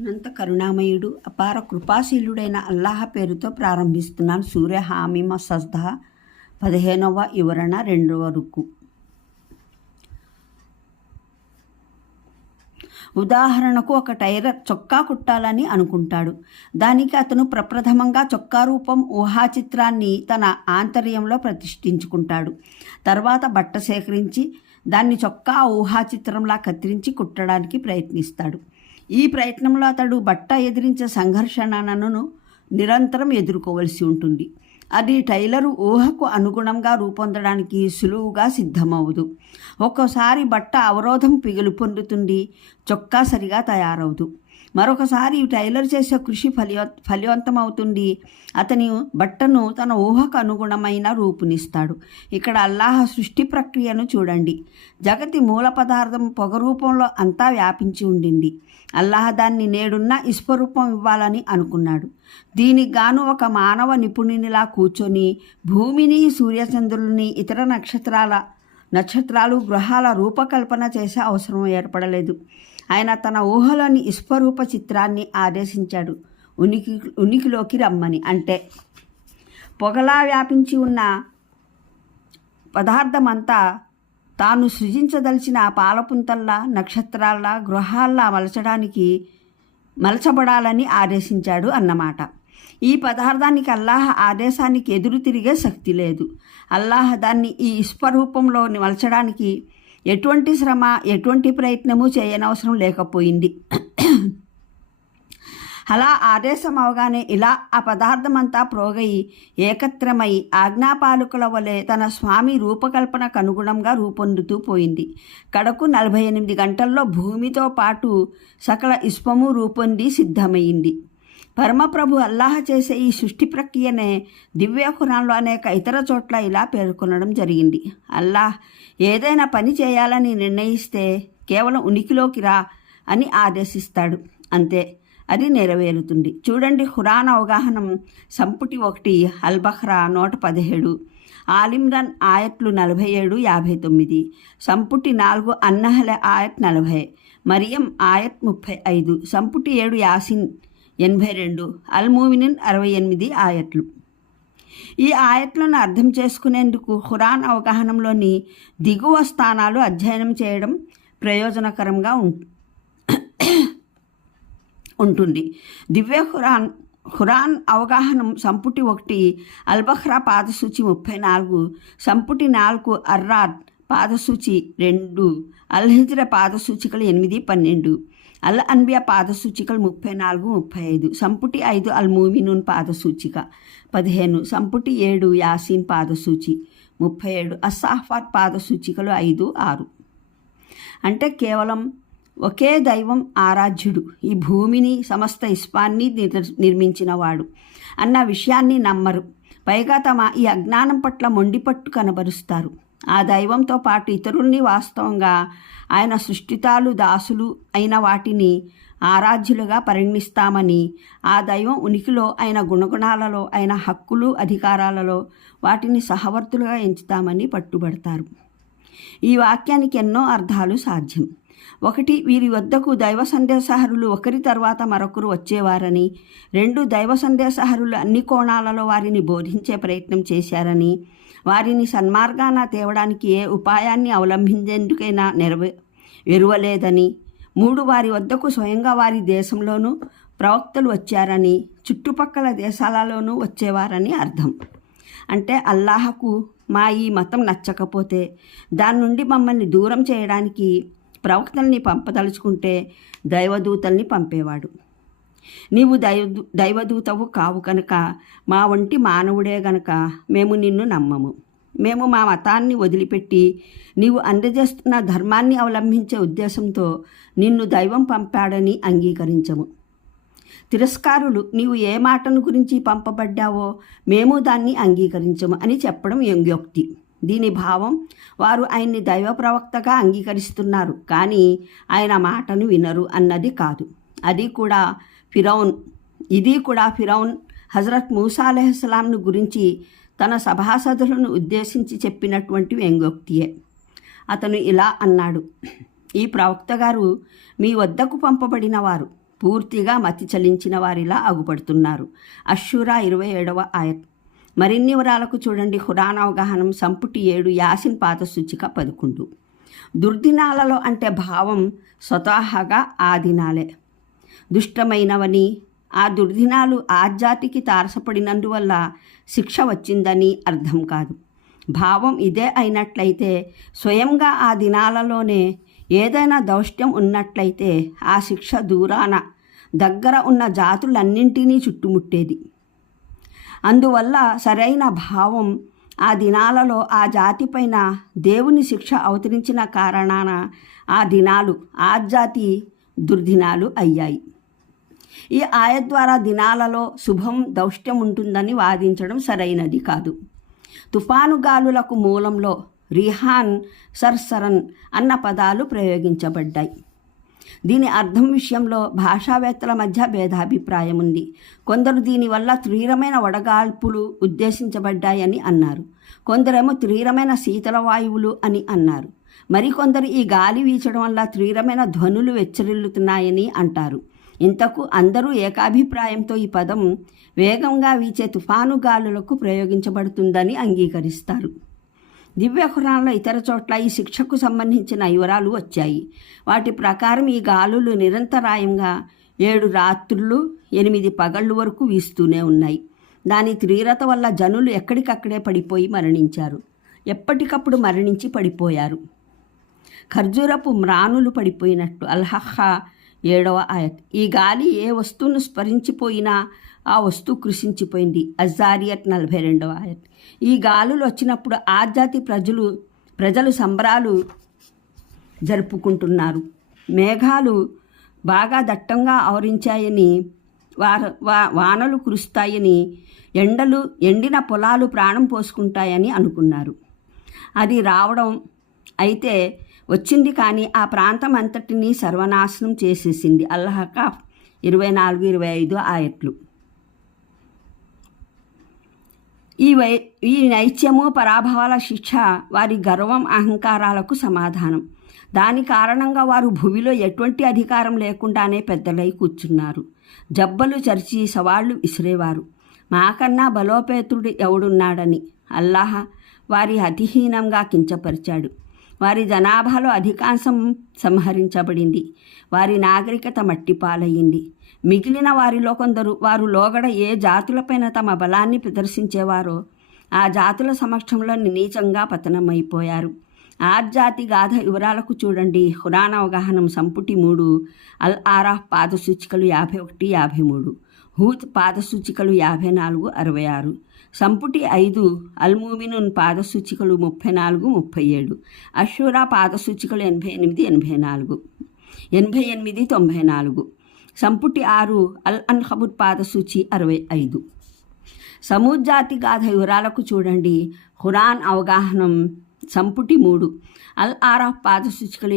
అనంత కరుణామయుడు అపార కృపాశీలుడైన అల్లాహ పేరుతో ప్రారంభిస్తున్నాను. సూర్య హామీమ సజ్దా పదిహేనవ వివరణ రెండవ రుక్కు ఉదాహరణకు ఒక టైలర్ చొక్కా కుట్టాలని అనుకుంటాడు. దానికి అతను ప్రప్రథమంగా చొక్కా రూపం ఊహా చిత్రాన్ని తన ఆంతర్యంలో ప్రతిష్ఠించుకుంటాడు. తర్వాత బట్ట సేకరించి దాన్ని చొక్కా ఊహా చిత్రంలా కత్తిరించి కుట్టడానికి ప్రయత్నిస్తాడు. ఈ ప్రయత్నంలో అతడు బట్ట ఎదిరించే సంఘర్షణను నిరంతరం ఎదుర్కోవలసి ఉంటుంది. అది టైలరు ఊహకు అనుగుణంగా రూపొందడానికి సులువుగా సిద్ధమవుదు. ఒక్కోసారి బట్ట అవరోధం పిగులు పొందుతుంది చొక్కా సరిగా తయారవుదు. మరొకసారి టైలర్ చేసే కృషి ఫలివ ఫలివంతమవుతుంది. అతని బట్టను తన ఊహకు అనుగుణమైన రూపునిస్తాడు. ఇక్కడ అల్లాహ సృష్టి ప్రక్రియను చూడండి. జగతి మూల పదార్థం పొగ రూపంలో అంతా వ్యాపించి ఉండింది. అల్లాహ దాన్ని నేడున్న ఇస్పరూపం ఇవ్వాలని అనుకున్నాడు. దీనికి గాను ఒక మానవ నిపుణునిలా కూర్చొని భూమిని సూర్యచంద్రుల్ని ఇతర నక్షత్రాల నక్షత్రాలు గ్రహాల రూపకల్పన చేసే అవసరం ఏర్పడలేదు. ఆయన తన ఊహలోని ఇస్వరూప చిత్రాన్ని ఆదేశించాడు. ఉనికి ఉనికిలోకి రమ్మని. అంటే పొగలా వ్యాపించి ఉన్న పదార్థమంతా తాను సృజించదలిచిన పాలపుంతల్లా నక్షత్రాల్లా గృహాల్లా మలచడానికి మలచబడాలని ఆదేశించాడు అన్నమాట. ఈ పదార్థానికి అల్లాహ్ ఆదేశానికి ఎదురు తిరిగే శక్తి లేదు. అల్లాహ్ దాన్ని ఈ ఇస్పరూపంలో మలచడానికి ఎటువంటి శ్రమ ఎటువంటి ప్రయత్నము చేయనవసరం లేకపోయింది. అలా ఆదేశం అవగానే ఇలా ఆ పదార్థమంతా ప్రోగయి ఏకత్రమై ఆజ్ఞాపాలకుల వలె తన స్వామి రూపకల్పనకు అనుగుణంగా రూపొందుతూ పోయింది. కడకు నలభై ఎనిమిది గంటల్లో భూమితో పాటు సకల ఇష్పము రూపొంది సిద్ధమైంది. పరమప్రభు అల్లాహ చేసే ఈ సృష్టి ప్రక్రియనే దివ్య ఖురాన్లో అనేక ఇతర చోట్ల ఇలా పేర్కొనడం జరిగింది. అల్లాహ్ ఏదైనా పని చేయాలని నిర్ణయిస్తే కేవలం ఉనికిలోకి రా అని ఆదేశిస్తాడు. అంతే అది నెరవేరుతుంది. చూడండి ఖురాన్ అవగాహనం సంపుటి ఒకటి అల్బహ్రా నూట పదిహేడు ఆలిమ్రాన్ ఆయట్లు నలభై ఏడు యాభై తొమ్మిది సంపుటి నాలుగు అన్నహల ఆయత్ నలభై మరియం ఆయత్ ముప్పై ఐదు సంపుటి ఏడు యాసిన్ ఎనభై రెండు అల్మూమినిన్ అరవై ఎనిమిది ఆయట్లు ఈ ఆయట్లను అర్థం చేసుకునేందుకు హురాన్ అవగాహనలోని దిగువ స్థానాలు అధ్యయనం చేయడం ప్రయోజనకరంగా ఉంటుంది. దివ్య ఖురాన్ హురాన్ అవగాహనం సంపుటి ఒకటి అల్బహ్రా పాదసూచి ముప్పై నాలుగు సంపుటి నాలుగు అర్రాద్ పాదసూచి రెండు అల్హిజ్ర పాదసూచికలు ఎనిమిది పన్నెండు. అల్ అన్బియా పాదసూచికలు ముప్పై నాలుగు ముప్పై ఐదు. సంపుటి ఐదు అల్ మూమినూన్ పాదసూచిక. పదిహేను. సంపుటి ఏడు యాసీన్ పాదసూచి. ముప్పై ఏడు. అస్సాఫాట్ పాదసూచికలు ఐదు ఆరు. అంటే కేవలం ఒకే దైవం ఆరాధ్యుడు. ఈ భూమిని సమస్త ఇస్పాన్ని నిర్మించినవాడు. అన్న విషయాన్ని నమ్మరు. పైగా తమ ఈ అజ్ఞానం పట్ల మొండిపట్టు కనబరుస్తారు. ఆ దైవంతో పాటు ఇతరుల్ని వాస్తవంగా ఆయన సృష్టితాలు దాసులు అయిన వాటిని ఆరాధ్యులుగా పరిగణిస్తామని ఆ దైవం ఉనికిలో ఆయన గుణగుణాలలో ఆయన హక్కులు అధికారాలలో వాటిని సహవర్తులుగా ఎంచుతామని పట్టుబడతారు. ఈ వాక్యానికి ఎన్నో అర్థాలు సాధ్యం. ఒకటి వీరి వద్దకు దైవ సందేశహరులు ఒకరి తర్వాత మరొకరు వచ్చేవారని రెండు దైవ సందేశహరులు అన్ని కోణాలలో వారిని బోధించే ప్రయత్నం చేశారని వారిని సన్మార్గాన తేవడానికి ఏ ఉపాయాన్ని అవలంబించేందుకైనా నెరవే ఎరువలేదని మూడు వారి వద్దకు స్వయంగా వారి దేశంలోనూ ప్రవక్తలు వచ్చారని చుట్టుపక్కల దేశాలలోనూ వచ్చేవారని అర్థం. అంటే అల్లాహకు మా ఈ మతం నచ్చకపోతే దాని నుండి మమ్మల్ని దూరం చేయడానికి ప్రవక్తల్ని పంపదలుచుకుంటే దైవదూతల్ని పంపేవాడు. నీవు దైవ దైవదూతవు కావు కనుక మా వంటి మానవుడే గనక మేము నిన్ను నమ్మము. మేము మా మతాన్ని వదిలిపెట్టి నీవు అందజేస్తున్న ధర్మాన్ని అవలంబించే ఉద్దేశంతో నిన్ను దైవం పంపాడని అంగీకరించము. తిరస్కారులు నీవు ఏ మాటను గురించి పంపబడ్డావో మేము దాన్ని అంగీకరించము అని చెప్పడం యంగ్యోక్తి. దీని భావం వారు ఆయన్ని దైవ ప్రవక్తగా అంగీకరిస్తున్నారు కానీ ఆయన మాటను వినరు అన్నది కాదు. అది కూడా ఫిరౌన్. ఇది కూడా ఫిరౌన్ హజరత్ మూసా అలెహస్లాంను గురించి తన సభాసదులను ఉద్దేశించి చెప్పినటువంటి వ్యంగోక్తియే అతను ఇలా అన్నాడు ఈ ప్రవక్త గారు మీ వద్దకు పంపబడిన వారు పూర్తిగా మతి చలించిన వారిలా అగుపడుతున్నారు. అశ్షూరా ఇరవై ఏడవ ఆయత్. మరిన్ని వివరాలకు చూడండి. ఖురాన్ అవగాహనం సంపుటి ఏడు యాసిన్ పాత సూచిక పదకొండు. దుర్దినాలలో అంటే భావం స్వతహాగా ఆ దినాలే. దుష్టమైనవని ఆ దుర్దినాలు ఆజాతికి తారసపడినందువల్ల శిక్ష వచ్చిందని అర్థం కాదు. భావం ఇదే అయినట్లయితే స్వయంగా ఆ దినాలలోనే ఏదైనా దౌష్ట్యం ఉన్నట్లయితే ఆ శిక్ష దూరాన దగ్గర ఉన్న జాతులన్నింటినీ చుట్టుముట్టేది. అందువల్ల సరైన భావం ఆ దినాలలో ఆ జాతిపైన దేవుని శిక్ష అవతరించిన కారణాన ఆ దినాలు ఆ జాతి దుర్దినాలు అయ్యాయి. ఈ ఆయ ద్వారా దినాలలో శుభం దౌష్ట్యం ఉంటుందని వాదించడం సరైనది కాదు. తుఫాను గాలులకు మూలంలో రిహాన్ సర్సరన్ అన్న పదాలు ప్రయోగించబడ్డాయి. దీని అర్థం విషయంలో భాషావేత్తల మధ్య భేదాభిప్రాయం ఉంది. కొందరు దీనివల్ల తీవ్రమైన వడగాల్పులు ఉద్దేశించబడ్డాయని అన్నారు. కొందరేమో తీవ్రమైన శీతల వాయువులు అని అన్నారు. మరికొందరు ఈ గాలి వీచడం వల్ల తీవ్రమైన ధ్వనులు వెచ్చరిల్లుతున్నాయని అంటారు. ఇంతకు అందరూ ఏకాభిప్రాయంతో ఈ పదం వేగంగా వీచే తుఫాను గాలులకు ప్రయోగించబడుతుందని అంగీకరిస్తారు. దివ్యహురాల్లో ఇతర చోట్ల ఈ శిక్షకు సంబంధించిన వివరాలు వచ్చాయి. వాటి ప్రకారం ఈ గాలులు నిరంతరాయంగా ఏడు రాత్రులు ఎనిమిది పగళ్ళు వరకు వీస్తూనే ఉన్నాయి. దాని తీవ్రత వల్ల జనులు ఎక్కడికక్కడే పడిపోయి మరణించారు. ఎప్పటికప్పుడు మరణించి పడిపోయారు. ఖర్జూరపు మ్రానులు పడిపోయినట్టు. అల్హహా ఏడవ ఆయత్. ఈ గాలి ఏ వస్తువును స్మరించిపోయినా ఆ వస్తువు కృషించిపోయింది అజారియత్ నలభై రెండవ ఆయత్. ఈ గాలులు వచ్చినప్పుడు ఆ జాతి ప్రజలు ప్రజలు సంబరాలు జరుపుకుంటున్నారు. మేఘాలు బాగా దట్టంగా ఆవరించాయని వార వా వానలు కురుస్తాయని ఎండలు ఎండిన పొలాలు ప్రాణం పోసుకుంటాయని అనుకున్నారు. అది రావడం అయితే వచ్చింది కానీ ఆ ప్రాంతం అంతటినీ సర్వనాశనం చేసేసింది. అల్లహక ఇరవై నాలుగు ఇరవై ఐదు ఆయట్లు. ఈ వై ఈ నైత్యము పరాభవాల శిక్ష వారి గర్వం అహంకారాలకు సమాధానం. దాని కారణంగా వారు భూమిలో ఎటువంటి అధికారం లేకుండానే పెద్దలై కూర్చున్నారు. జబ్బలు చరిచి సవాళ్ళు విసిరేవారు. మాకన్నా బలోపేతుడు ఎవడున్నాడని అల్లాహ వారి అతిహీనంగా కించపరిచాడు. వారి జనాభాలో అధికాంశం సంహరించబడింది. వారి నాగరికత మట్టిపాలయ్యింది. మిగిలిన వారిలో కొందరు వారు లోగడ ఏ జాతులపైన తమ బలాన్ని ప్రదర్శించేవారో ఆ జాతుల సమక్షంలో నీచంగా పతనమైపోయారు. ఆర్జాతి గాథ వివరాలకు చూడండి. హురాన్ అవగాహనం సంపుటి మూడు అల్ ఆరాఫ్ పాదసూచికలు యాభై ఒకటి యాభై మూడు. హూత్ పాదసూచికలు యాభై నాలుగు అరవై ఆరు. సంపుటి ఐదు అల్మూమినున్ పాదసూచికలు ముప్పై నాలుగు ముప్పై ఏడు అషూరా పాదసూచికలు ఎనభై ఎనిమిది ఎనభై నాలుగు ఎనభై ఎనిమిది తొంభై నాలుగు సంపుటి ఆరు అల్ అన్హబుట్ పాదసూచి అరవై ఐదు సమూజాతి గాథ వివరాలకు చూడండి. హురాన్ అవగాహనం సంపుటి మూడు. అల్ ఆరాఫ్ పాదసూచికలు